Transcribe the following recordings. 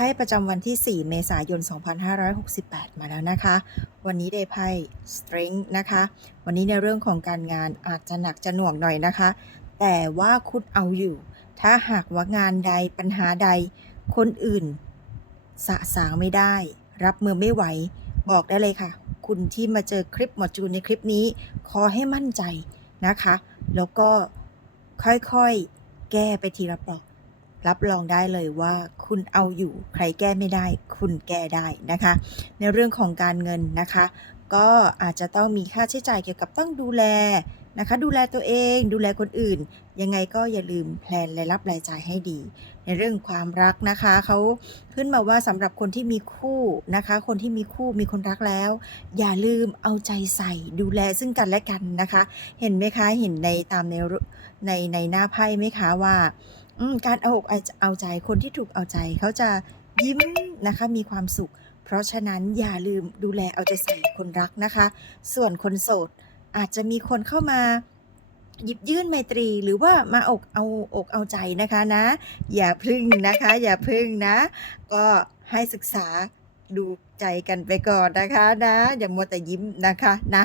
พ่ประจำวันที่ 4 เมษายน 2568 มาแล้วนะคะ วันนี้ได้ไพ่ Strength นะคะ วันนี้ในเรื่องของการงานอาจจะหนักจะหน่วงหน่อยนะคะ แต่ว่าคุณเอาอยู่ ถ้าหากว่างานใดปัญหาใด คนอื่น สะสางไม่ได้ รับมือไม่ไหว บอกได้เลยค่ะ คุณที่มาเจอคลิปหมอจูนในคลิปนี้ ขอให้มั่นใจนะคะ แล้วก็ค่อยๆ แก้ไปทีละเปลอก รับรองได้เลยว่าคุณเอาอยู่ใครแก้ไม่ได้ คุณแก้ได้นะคะ ในเรื่องของการเงินนะคะ ก็อาจจะต้องมีค่าใช้จ่ายเกี่ยวกับต้องดูแลนะคะ ดูแลตัวเองดูแลคนอื่น ยังไงก็อย่าลืมแพลนรายรับรายจ่ายให้ดี ในเรื่องความรักนะคะเขาขึ้นมาว่าสำหรับคนที่มีคู่นะคะ คนที่มีคู่มีคนรักแล้ว อย่าลืมเอาใจใส่ดูแลซึ่งกันและกันนะคะ เห็นไหมคะเห็นในตามในในในหน้าไพ่ไหมคะว่า การเอาอกเอาใจคนที่ถูกเอาใจเขาจะยิ้มนะคะมีความสุข เพราะฉะนั้นอย่าลืมดูแลเอาใจใส่คนรักนะคะ ส่วนคนโสดอาจจะมีคนเข้ามาหยิบยื่นไมตรีหรือว่ามาอกเอาอกเอาใจนะคะนะ อย่าพึ่งนะคะ อย่าพึ่งนะ ก็ให้ศึกษาดูใจกันไปก่อนนะคะนะ อย่ามัวแต่ยิ้มนะคะนะ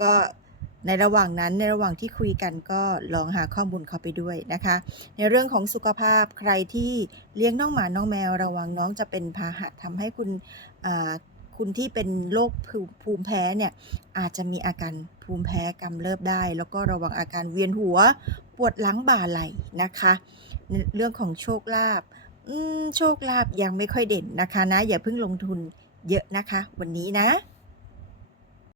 ก็ ในระหว่างนั้นในระหว่างที่คุยกันก็ลองหาข้อมูลเข้าไปด้วยนะคะ ในเรื่องของสุขภาพใครที่เลี้ยงน้องหมาน้องแมวระวังน้องจะเป็นพาหะทำให้คุณคุณที่เป็นโรคภูมิแพ้เนี่ยอาจจะมีอาการภูมิแพ้กำเริบได้ แล้วก็ระวังอาการเวียนหัวปวดหลังบ่าไหล่นะคะ เรื่องของโชคลาภโชคลาภยังไม่ค่อยเด่นนะคะนะอย่าเพิ่งลงทุนเยอะนะคะ วันนี้นะ